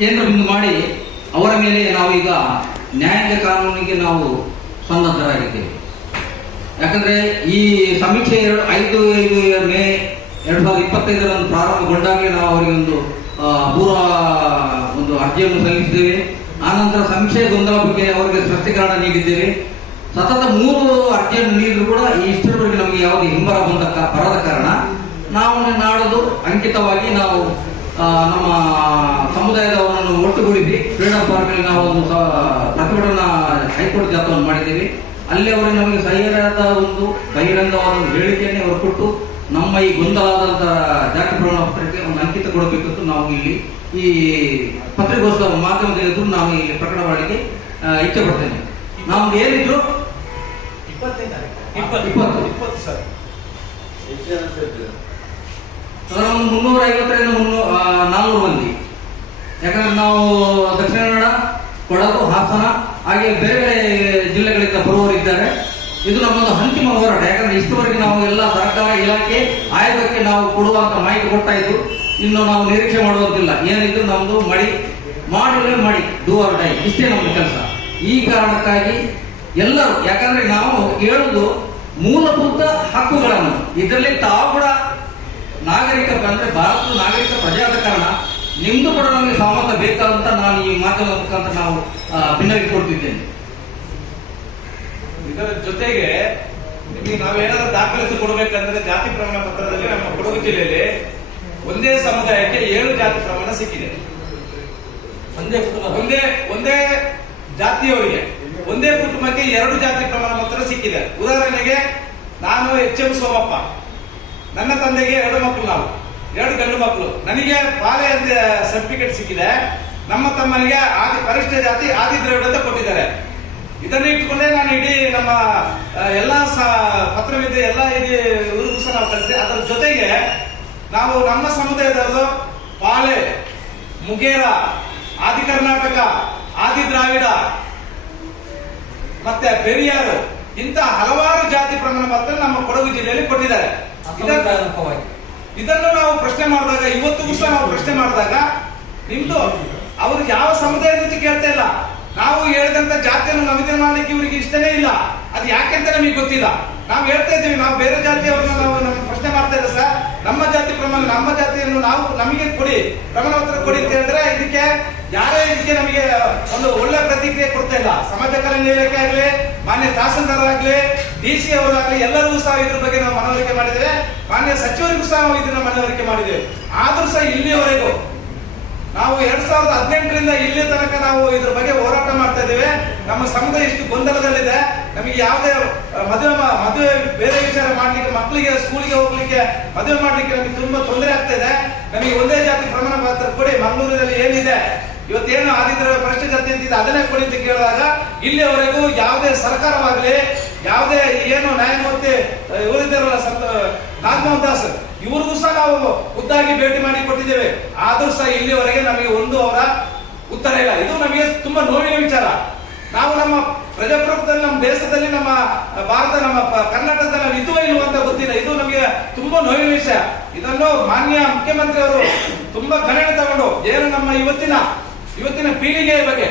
ಕೇಂದ್ರ ಬಿಂದು ಮಾಡಿ ಅವರ ಮೇಲೆ ನಾವೀಗ ನ್ಯಾಯಾಂಗ ಕಾನೂನಿಗೆ ನಾವು ಸನ್ನದ್ಧರಾಗಿದ್ದೇವೆ. ಯಾಕಂದ್ರೆ ಈ ಸಮೀಕ್ಷೆ 5 ಮೇ 2025 ಪ್ರಾರಂಭಗೊಂಡಾಗಲೇ ನಾವು ಅವರಿಗೆ ಪೂರ್ವ ಅರ್ಜಿಯನ್ನು ಸಲ್ಲಿಸಿದ್ದೇವೆ. ಆನಂತರ ಸಮೀಕ್ಷೆ ಗೊಂದಲ ಬಗ್ಗೆ ಅವರಿಗೆ ಸ್ಪಷ್ಟೀಕರಣ ನೀಡಿದ್ದೇವೆ. ಸತತ 3 ಅರ್ಜಿಯನ್ನು ನೀಡಿದ್ರು ಕೂಡ ಇಷ್ಟರವರೆಗೆ ನಮಗೆ ಯಾವುದೇ ಹಿಂಬರ ಬರದ ಕಾರಣ ನಾವು ನಾಡದು ಅಂಕಿತವಾಗಿ ನಾವು ನಮ್ಮ ಸಮುದಾಯದವರನ್ನು ಒಟ್ಟುಗೂಡಿಸಿ ಫ್ರೀಡಂ ಪಾರ್ಕ್ನಲ್ಲಿ ನಾವು ಒಂದು ಪ್ರತಿಭಟನಾ ಹೈಕೋರ್ಟ್ ಜಾಥವನ್ನು ಮಾಡಿದ್ದೇವೆ. ಅಲ್ಲಿ ಅವರಿಗೆ ನಮಗೆ ಸರಿಯಾದ ಬಹಿರಂಗವಾದ ಹೇಳಿಕೆಯನ್ನೇ ಅವರು ಕೊಟ್ಟು ನಮ್ಮ ಈ ಗೊಂದಲಾದಂತಹ ಜಾತಿ ಪ್ರಮಾಣ ಪತ್ರಕ್ಕೆ ಒಂದು ಅಂಕಿತ ಕೊಡಬೇಕಂತ ನಾವು ಇಲ್ಲಿ ಈ ಪತ್ರಿಕೋತ್ಸವ ಮಾಧ್ಯಮದಲ್ಲಿ ನಾವು ಇಲ್ಲಿ ಪ್ರಕಟ ಮಾಡಲಿಕ್ಕೆ ಇಚ್ಛೆ ಪಡ್ತೇನೆ. ನಮ್ದು ಏನಿದ್ರು 20 ಸರ್ 350ರಿಂದ 400 ಮಂದಿ. ಯಾಕಂದ್ರೆ ನಾವು ದಕ್ಷಿಣ ಕನ್ನಡ, ಕೊಡಗು, ಹಾಸನ ಹಾಗೆ ಬೇರೆ ಬೇರೆ ಜಿಲ್ಲೆಗಳಿಂದ ಬರುವವರಿದ್ದಾರೆ. ಇದು ನಮ್ಮೊಂದು ಅಂತಿಮ ಹೋರಾಟ. ಯಾಕಂದ್ರೆ ಇಷ್ಟವರೆಗೆ ನಾವು ಎಲ್ಲ ಸರ್ಕಾರ ಇಲಾಖೆ ಆಯೋಗಕ್ಕೆ ನಾವು ಕೊಡುವಂತ ಮಾಹಿತಿ ಕೊಟ್ಟಾಯಿತು. ಇನ್ನು ನಾವು ನಿರೀಕ್ಷೆ ಮಾಡುವಂತಿಲ್ಲ. ಏನಿದ್ರು ನಮ್ದು ಮಾಡಿ ಡೂ ಆರ್ ಡೈ, ಇಷ್ಟೇ ನಮ್ಮ ಕೆಲಸ. ಈ ಕಾರಣಕ್ಕಾಗಿ ಎಲ್ಲರೂ, ಯಾಕಂದ್ರೆ ನಾವು ಹೇಳುದು ಮೂಲಭೂತ ಹಕ್ಕುಗಳನ್ನು, ಇದರಲ್ಲಿ ತಾವು ಕೂಡ ನಾಗರಿಕ ಅಂದ್ರೆ ಭಾರತದ ನಾಗರಿಕ ಪ್ರಜೆ ಆದ ಕಾರಣ ನಿಮ್ದು ಕೂಡ ನಮಗೆ ಸಹಮತ ಬೇಕಾದಂತ ನಾನು ಈ ಮಾಧ್ಯಮದ ಮುಖಾಂತರ ನಾವು ಭಿನ್ನವಿಸಿಕೊಡ್ತಿದ್ದೇನೆ. ಇದರ ಜೊತೆಗೆ ನಿಮಗೆ ನಾವೇನಾದ್ರೂ ದಾಖಲಿಸಿ ಕೊಡಬೇಕಂದ್ರೆ ಜಾತಿ ಪ್ರಮಾಣ ಪತ್ರದಲ್ಲಿ ನಮ್ಮ ಕೊಡಗು ಜಿಲ್ಲೆಯಲ್ಲಿ ಒಂದೇ ಸಮುದಾಯಕ್ಕೆ 7 ಜಾತಿ ಪ್ರಮಾಣ ಸಿಕ್ಕಿದೆ. ಒಂದೇ ಜಾತಿಯವರಿಗೆ ಒಂದೇ ಕುಟುಂಬಕ್ಕೆ 2 ಜಾತಿ ಪ್ರಮಾಣ ಪತ್ರ ಸಿಕ್ಕಿದೆ. ಉದಾಹರಣೆಗೆ ನಾನು HM ಸೋಮಪ್ಪ, ನನ್ನ ತಂದೆಗೆ 2 ಮಕ್ಕಳು, ನಾವು 2 ಗಂಡು ಮಕ್ಕಳು, ನನಗೆ ಪಾಲೆ ಅಂತ ಸರ್ಟಿಫಿಕೇಟ್ ಸಿಕ್ಕಿದೆ. ನಮ್ಮ ತಮ್ಮನಿಗೆ ಪರಿಷ್ಠ ಜಾತಿ ಆದಿ ದ್ರಾವಿಡ ಅಂತ ಕೊಟ್ಟಿದ್ದಾರೆ. ಇದನ್ನು ಇಟ್ಕೊಂಡೇ ನಾನು ಇಡೀ ನಮ್ಮ ಎಲ್ಲಾ ಪತ್ರವಿದೆ ಎಲ್ಲ ಇವ್ರಿಗೂ ಸಹ ನಾವು ಕಳಿಸಿ. ಅದರ ಜೊತೆಗೆ ನಾವು ನಮ್ಮ ಸಮುದಾಯದವರು ಪಾಲೆ, ಮುಗೇರ, ಆದಿ ಕರ್ನಾಟಕ, ಆದಿ ದ್ರಾವಿಡ ಮತ್ತೆ ಪೆರಿಯಾರು ಇಂತ ಹಲವಾರು ಜಾತಿ ಪ್ರಮಾಣ ಪತ್ರ ನಮ್ಮ ಕೊಡಗು ಜಿಲ್ಲೆಯಲ್ಲಿ ಕೊಟ್ಟಿದ್ದಾರೆ. ಇದನ್ನು ನಾವು ಪ್ರಶ್ನೆ ಮಾಡಿದಾಗ, ಇವತ್ತಿಗೂ ಸಹ ನಾವು ಪ್ರಶ್ನೆ ಮಾಡಿದಾಗ ನಿಮ್ದು ಅವ್ರಿಗೆ ಯಾವ ಸಮುದಾಯದ ಕೇಳ್ತಾ ಇಲ್ಲ. ನಾವು ಹೇಳಿದಂತ ಜಾತಿಯನ್ನು ನವೀಕರಣ ಮಾಡಲಿಕ್ಕೆ ಇವರಿಗೆ ಇಷ್ಟನೇ ಇಲ್ಲ. ಅದು ಯಾಕೆಂತ ನಮಗೆ ಗೊತ್ತಿಲ್ಲ. ನಾವು ಹೇಳ್ತಾ ಇದ್ದೀವಿ, ನಾವು ಬೇರೆ ಜಾತಿಯವರನ್ನ ನಾವು ನಮ್ಗೆ ಪ್ರಶ್ನೆ ಮಾಡ್ತಾ ಇದ್ದ ಸರ್, ನಮ್ಮ ಜಾತಿ ಪ್ರಮಾಣ, ನಮ್ಮ ಜಾತಿಯನ್ನು ನಾವು ನಮಗೆ ಕೊಡಿ, ಪ್ರಮಾಣ ಪತ್ರ ಕೊಡಿ ಅಂತ ಹೇಳಿದ್ರೆ ಇದಕ್ಕೆ ಯಾರೇ ಇದಕ್ಕೆ ನಮಗೆ ಒಂದು ಒಳ್ಳೆ ಪ್ರತಿಕ್ರಿಯೆ ಕೊಡ್ತಾ ಇಲ್ಲ. ಸಮಾಜ ಕಲ್ಯಾಣ ಇಲಾಖೆ ಆಗಲಿ, ಮಾನ್ಯ ತಹಸೀಲ್ದಾರ್ ಆಗಲಿ, DC ಅವರಾಗಲಿ ಎಲ್ಲರಿಗೂ ಸಹ ಇದ್ರ ಬಗ್ಗೆ ನಾವು ಮನವರಿಕೆ ಮಾಡಿದ್ದೇವೆ. ಮಾನ್ಯ ಸಚಿವರಿಗೂ ಸಹ ನಾವು ಇದನ್ನ ಮನವರಿಕೆ ಮಾಡಿದ್ದೇವೆ. ಆದ್ರೂ ಸಹ ಇಲ್ಲಿಯವರೆಗೂ ನಾವು 2018ರಿಂದ ಇಲ್ಲಿ ತನಕ ನಾವು ಇದ್ರ ಬಗ್ಗೆ ಹೋರಾಟ ಮಾಡ್ತಾ ಇದ್ದೇವೆ. ನಮ್ಮ ಸಮುದಾಯ ಇಷ್ಟು ಗೊಂದಲದಲ್ಲಿದೆ. ನಮಗೆ ಯಾವುದೇ ಮದುವೆ ಬೇರೆ ವಿಚಾರ ಮಾಡ್ಲಿಕ್ಕೆ, ಮಕ್ಕಳಿಗೆ ಸ್ಕೂಲಿಗೆ ಹೋಗ್ಲಿಕ್ಕೆ, ಮದುವೆ ಮಾಡ್ಲಿಕ್ಕೆ ನಮಗೆ ತುಂಬಾ ತೊಂದರೆ ಆಗ್ತಾ ಇದೆ. ನಮಗೆ ಒಂದೇ ಜಾತಿ ಪ್ರಮಾಣ ಪತ್ರ ಕೊಡಿ. ಮಂಗಳೂರಿನಲ್ಲಿ ಏನಿದೆ ಇವತ್ತೇನು ಆದಿತ್ಯ ಪರಿಷ್ಠ ಜಾತಿ ಅಂತಿದೆ ಅದನ್ನೇ ಕೊಡಿ ಅಂತ ಕೇಳಿದಾಗ ಇಲ್ಲಿಯವರೆಗೂ ಯಾವುದೇ ಸರ್ಕಾರವಾಗಲಿ, ಯಾವುದೇ ಏನು ನ್ಯಾಯಮೂರ್ತಿ ಇವರಿದ್ದಾರಲ್ಲ ನಾಗಮೋಹನ್ ದಾಸ್, ಇವ್ರಿಗೂ ಸಹ ನಾವು ಖುದ್ದಾಗಿ ಭೇಟಿ ಮಾಡಿ ಕೊಟ್ಟಿದ್ದೇವೆ. ಆದ್ರೂ ಸಹ ಇಲ್ಲಿಯವರೆಗೆ ನಮಗೆ ಅವರ ಉತ್ತರ ಇಲ್ಲ. ಇದು ನಮಗೆ ತುಂಬಾ ನೋವಿನ ವಿಚಾರ. ನಾವು ನಮ್ಮ ಪ್ರಜಾಪ್ರಭುತ್ವದಲ್ಲಿ, ನಮ್ಮ ದೇಶದಲ್ಲಿ, ನಮ್ಮ ಭಾರತ, ನಮ್ಮ ಕರ್ನಾಟಕದಲ್ಲಿ ನಾವು ಇದುವೇ ಇಲ್ವ ಅಂತ ಗೊತ್ತಿಲ್ಲ. ಇದು ನಮಗೆ ತುಂಬಾ ನೋವಿನ ವಿಷಯ. ಇದನ್ನು ಮಾನ್ಯ ಮುಖ್ಯಮಂತ್ರಿ ಅವರು ತುಂಬಾ ಗಣನೆ ತಗೊಂಡು ಏನು ನಮ್ಮ ಇವತ್ತಿನ ಪೀಳಿಗೆಯ ಬಗ್ಗೆ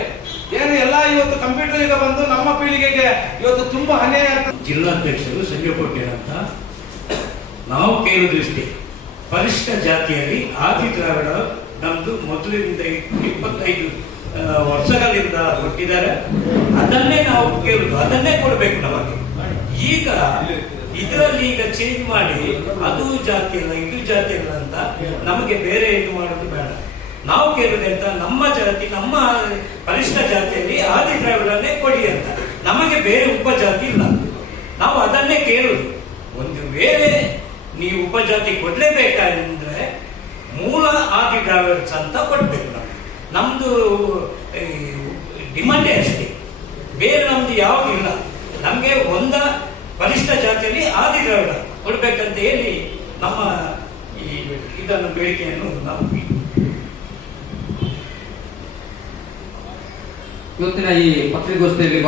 ಏನು ಎಲ್ಲ ಇವತ್ತು ಕಂಪ್ಯೂಟರ್ ಈಗ ಬಂದು ನಮ್ಮ ಪೀಳಿಗೆಗೆ ಇವತ್ತು ತುಂಬಾ ಅನ್ಯಾಯ. ಜಿಲ್ಲಾಧ್ಯಕ್ಷರು ಸಂಜೆ ಕೊಟ್ಟಿರಂತ ನಾವು ಕೇಳುವುದಿಷ್ಟೇ, ಪರಿಷ್ಠ ಜಾತಿಯಲ್ಲಿ ಆದಿ ದ್ರಾವಿಡ ನಮ್ದು ಮೊದಲಿನಿಂದ 25 ವರ್ಷಗಳಿಂದ ಕೊಟ್ಟಿದ್ದಾರೆ. ಅದನ್ನೇ ನಾವು ಕೇಳುದು, ಅದನ್ನೇ ಕೊಡ್ಬೇಕು ನಮಗೆ. ಈಗ ಇದರಲ್ಲಿ ಚೇಂಜ್ ಮಾಡಿ ಅದು ಜಾತಿ ಇಲ್ಲ ಇದು ಜಾತಿ ಇಲ್ಲ ಅಂತ ನಮಗೆ ಬೇರೆ ಇದು ಮಾಡೋದು ಬೇಡ. ನಾವು ಕೇಳುವುದಂತ ನಮ್ಮ ಜಾತಿ, ನಮ್ಮ ಪರಿಷ್ಠ ಜಾತಿಯಲ್ಲಿ ಆದಿ ದ್ರಾವಿಡನ್ನೇ ಕೊಡಿ ಅಂತ. ನಮಗೆ ಬೇರೆ ಉಪಜಾತಿ ಇಲ್ಲ, ನಾವು ಅದನ್ನೇ ಕೇಳುದು. ಒಂದು ವೇಳೆ ನೀವು ಉಪಜಾತಿ ಕೊಡ್ಲೇಬೇಕಂದ್ರೆ ಮೂಲ ಆದಿ ದ್ರಾವಿಡ್ಸ್ ಅಂತ ಕೊಡ್ಬೇಕು. ನಮ್ದು ಡಿಮಾಂಡೇ ಅಷ್ಟೇ, ಬೇರೆ ನಮ್ದು ಯಾವುದು ಇಲ್ಲ. ನಮ್ಗೆ ಪರಿಷ್ಠ ಜಾತಿಯಲ್ಲಿ ಆದಿ ದ್ರಾವಿಡ ಕೊಡ್ಬೇಕಂತ ಹೇಳಿ ನಮ್ಮ ಇದನ್ನು ಬೇಡಿಕೆಯನ್ನು ನಾವು ಇವತ್ತಿನ ಈ ಪತ್ರಿಕೋಷ್ಠಿಯಲ್ಲಿ